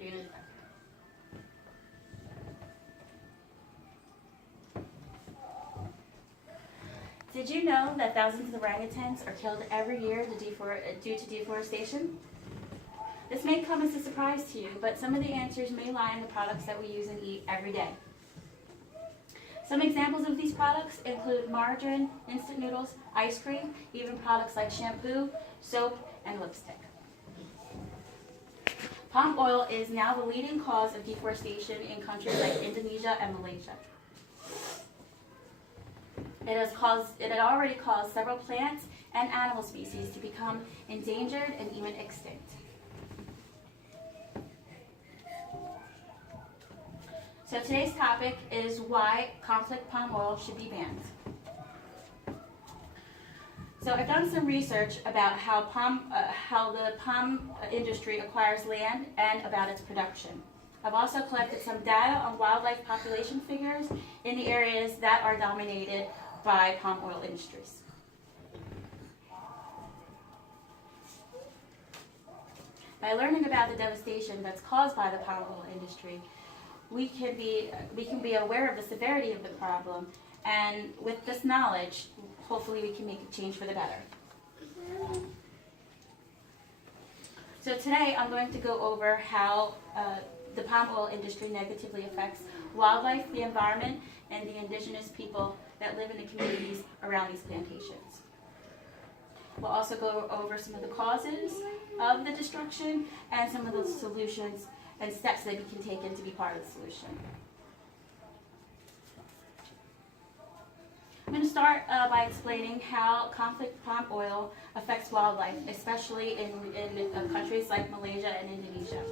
You're gonna Did you know that thousands of orangutans are killed every year due to deforestation? This may come as a surprise to you, but some of the answers may lie in the products that we use and eat every day. Some examples of these products include margarine, instant noodles, ice cream, even products like shampoo, soap, and lipstick. Palm oil is now the leading cause of deforestation in countries like Indonesia and Malaysia. It had already caused several plants and animal species to become endangered and even extinct. So today's topic is why conflict palm oil should be banned. So I've done some research about how the palm industry acquires land and about its production. I've also collected some data on wildlife population figures in the areas that are dominated by palm oil industries. By learning about the devastation that's caused by the palm oil industry, we can be aware of the severity of the problem, and with this knowledge, hopefully we can make a change for the better. So today I'm going to go over how the palm oil industry negatively affects wildlife, the environment, and the indigenous people that live in the communities around these plantations. We'll also go over some of the causes of the destruction and some of the solutions and steps that we can take to be part of the solution. I'm going to start by explaining how conflict palm oil affects wildlife, especially in countries like Malaysia and Indonesia.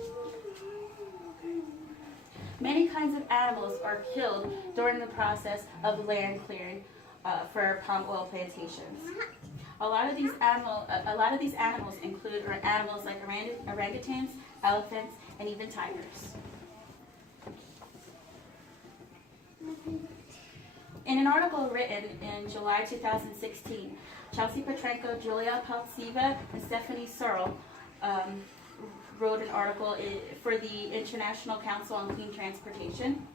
Many kinds of animals are killed during the process of land clearing for palm oil plantations. A lot of these animals include animals like orangutans, elephants, and even tigers. In an article written in July 2016, Chelsea Petrenko, Julia Paltseva, and Stephanie Searle wrote an article for the International Council on Clean Transportation.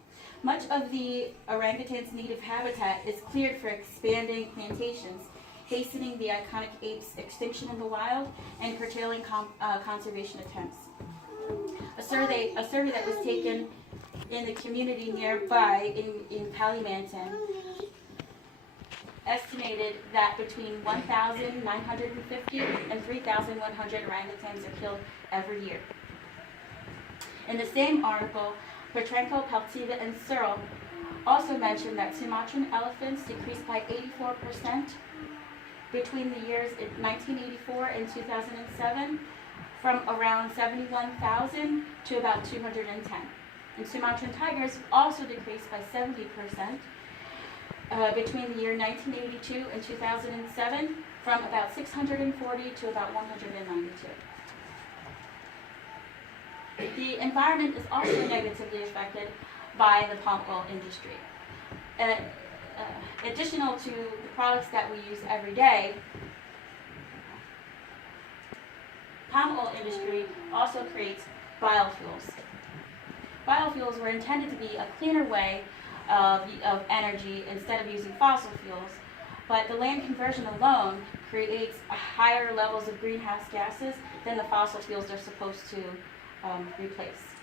Much of the orangutan's native habitat is cleared for expanding plantations, hastening the iconic ape's extinction in the wild and curtailing conservation attempts. A survey that was taken in the community nearby in Kalimantan estimated that between 1,950 and 3,100 orangutans are killed every year. In the same article, Petrenko, Paltseva, and Searle also mentioned that Sumatran elephants decreased by 84% between the years 1984 and 2007, from around 71,000 to about 210. And Sumatran tigers also decreased by 70% between the year 1982 and 2007, from about 640 to about 192. The environment is also negatively affected by the palm oil industry. Additional to the products that we use every day, palm oil industry also creates biofuels. Biofuels were intended to be a cleaner way of energy instead of using fossil fuels, but the land conversion alone creates higher levels of greenhouse gases than the fossil fuels they're supposed to replace.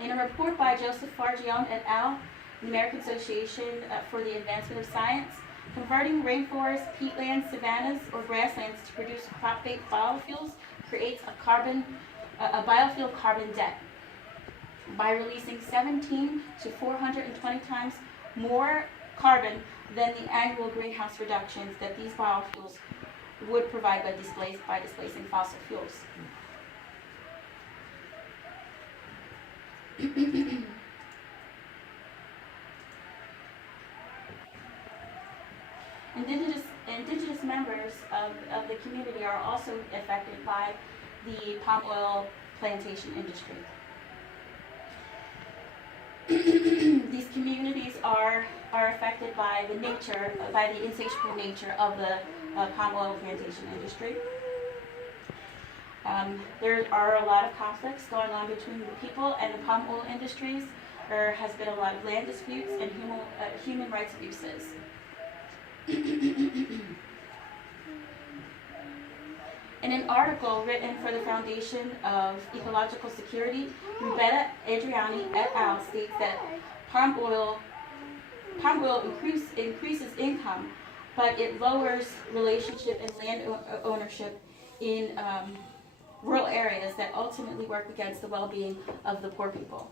In a report by Joseph Fargione et al., the American Association for the Advancement of Science, converting rainforests, peatlands, savannas, or grasslands to produce crop-based biofuels creates a biofuel carbon debt by releasing 17 to 420 times more carbon than the annual greenhouse reductions that these biofuels would provide by displacing fossil fuels. Indigenous members of the community are also affected by the palm oil plantation industry. These communities are affected by the insatiable nature of the palm oil plantation industry. There are a lot of conflicts going on between the people and the palm oil industries. There has been a lot of land disputes and human rights abuses. In an article written for the Foundation of Ecological Security, Rubetta Adriani et al. States that palm oil increases income, but it lowers relationship and land ownership in rural areas that ultimately work against the well-being of the poor people.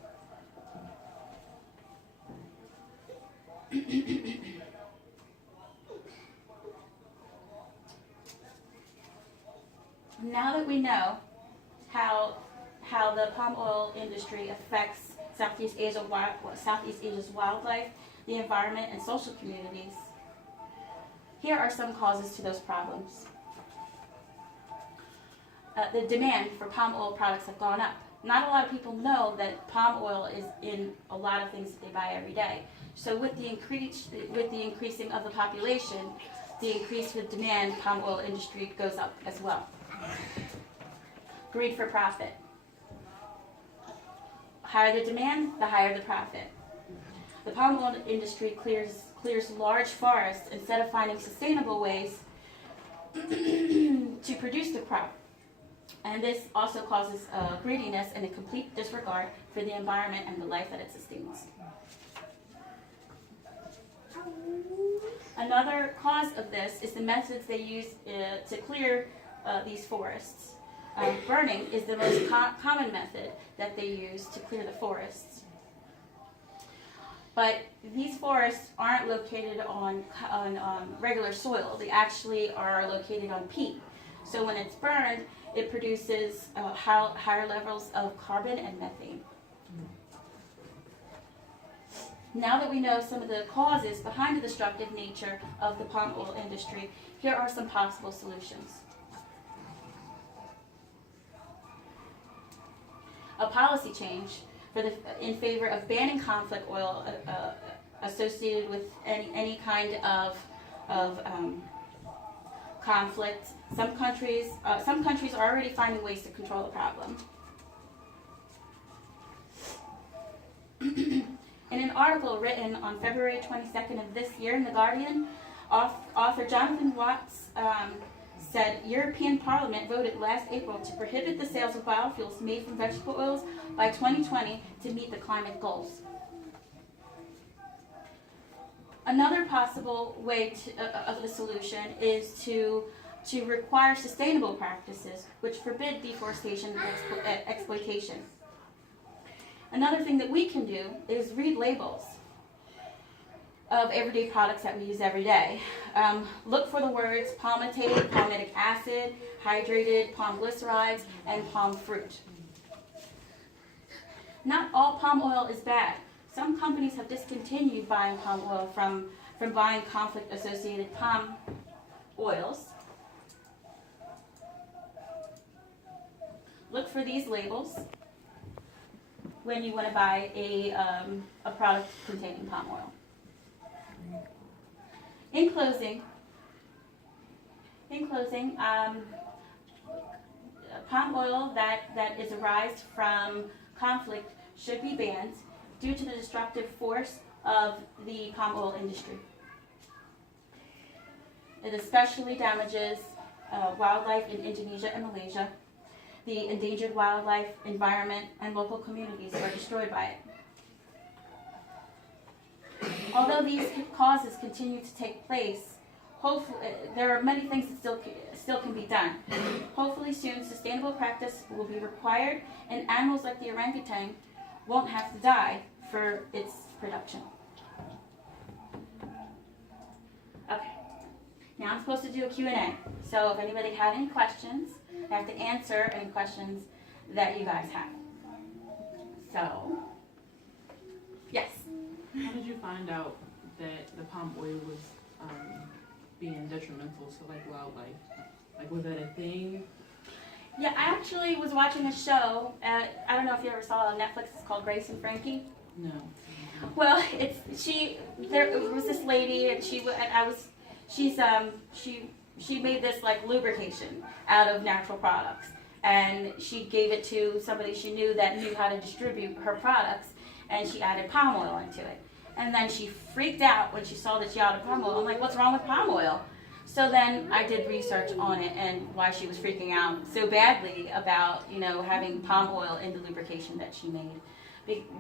Now that we know how the palm oil industry affects Southeast Asia's wildlife, the environment, and social communities, here are some causes to those problems. The demand for palm oil products have gone up. Not a lot of people know that palm oil is in a lot of things that they buy every day. So with the increasing of the population, the increase with demand, palm oil industry goes up as well. Greed for profit. Higher the demand, the higher the profit. The palm oil industry clears large forests instead of finding sustainable ways to produce the crop. And this also causes greediness and a complete disregard for the environment and the life that it sustains. Another cause of this is the methods they use to clear these forests. Burning is the most common method that they use to clear the forests. But these forests aren't located on regular soil. They actually are located on peat. So when it's burned, it produces higher levels of carbon and methane. Now that we know some of the causes behind the destructive nature of the palm oil industry, here are some possible solutions. A policy change in favor of banning conflict oil associated with any kind of conflict. Some countries are already finding ways to control the problem. In an article written on February 22nd of this year in The Guardian, author Jonathan Watts said European Parliament voted last April to prohibit the sales of biofuels made from vegetable oils by 2020 to meet the climate goals. Another possible way of the solution is to require sustainable practices which forbid deforestation and exploitation. Another thing that we can do is read labels of everyday products that we use every day. Look for the words palmitate, palmitic acid, hydrated palm glycerides, and palm fruit. Not all palm oil is bad. Some companies have discontinued buying palm oil from buying conflict-associated palm oils. Look for these labels when you want to buy a product containing palm oil. In closing, palm oil that is arised from conflict should be banned due to the destructive force of the palm oil industry. It especially damages wildlife in Indonesia and Malaysia. The endangered wildlife, environment, and local communities are destroyed by it. Although these causes continue to take place, there are many things that still can be done. Hopefully soon, sustainable practice will be required, and animals like the orangutan won't have to die for its production. Okay, now I'm supposed to do a Q&A. So if anybody had any questions, I have to answer any questions that you guys have. So, yes? How did you find out that the palm oil was being detrimental to like wildlife? Like, was that a thing? Yeah, I actually was watching a show. I don't know if you ever saw it on Netflix. It's called Grace and Frankie. No. Well, there was this lady, and she made this like lubrication out of natural products, and she gave it to somebody she knew that knew how to distribute her products, and she added palm oil into it. And then she freaked out when she saw that she added palm oil. I'm like, what's wrong with palm oil? So then I did research on it and why she was freaking out so badly about, having palm oil in the lubrication that she made.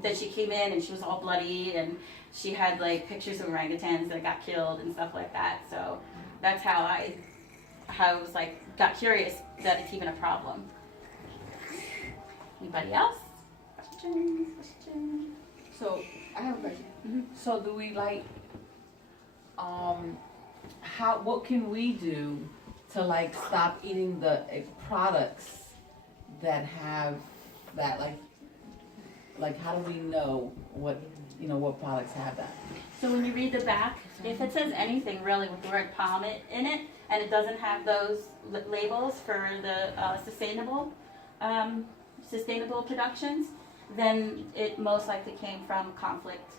That she came in and she was all bloody, and she had like pictures of orangutans that got killed and stuff like that. So that's how I was like, got curious that it's even a problem. Anybody else? Questions? So I have a question. Mhm. So do we what can we do to stop eating the products that have that how do we know what products have that? So when you read the back, if it says anything really with the word palm in it, and it doesn't have those labels for the sustainable productions, then it most likely came from conflict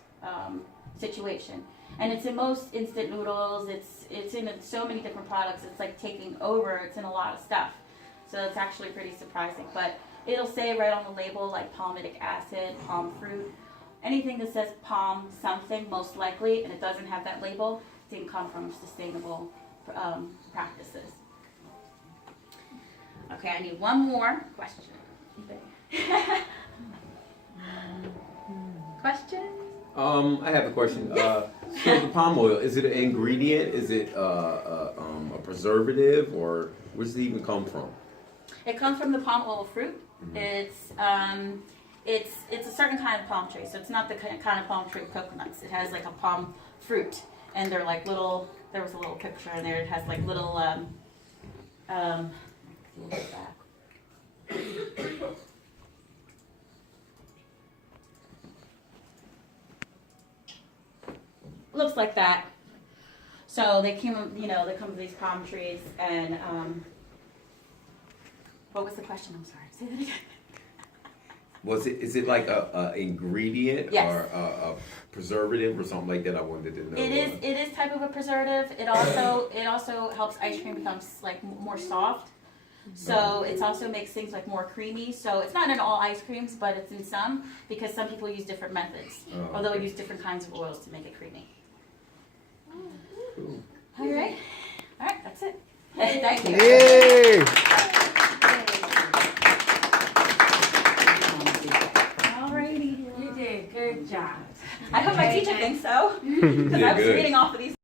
situation. And it's in most instant noodles, it's in so many different products, it's like taking over, it's in a lot of stuff. So it's actually pretty surprising. But it'll say right on the label like palmitic acid, palm fruit, anything that says palm something, most likely, and it doesn't have that label, it didn't come from sustainable practices. Okay, I need one more question. Question? I have a question. So the palm oil, is it an ingredient? Is it a preservative, or where does it even come from? It comes from the palm oil fruit. Mm-hmm. It's a certain kind of palm tree, so it's not the kind of palm tree of coconuts. It has like a palm fruit, and they're like little. There was a little picture in there. It has like little looks like that. So they come with these palm trees, and what was the question? I'm sorry. Say that again. Is it like a ingredient Yes. or a preservative or something like that? I wanted to know. It is type of a preservative. It also helps ice cream become like more soft. So it also makes things like more creamy. So it's not in all ice creams, but it's in some, because some people use different methods, or they'll use different kinds of oils to make it creamy. Cool. All right, that's it. Thank you. Yay! Alrighty. You did good job. I hope my teacher thinks so, because I was good. reading off of the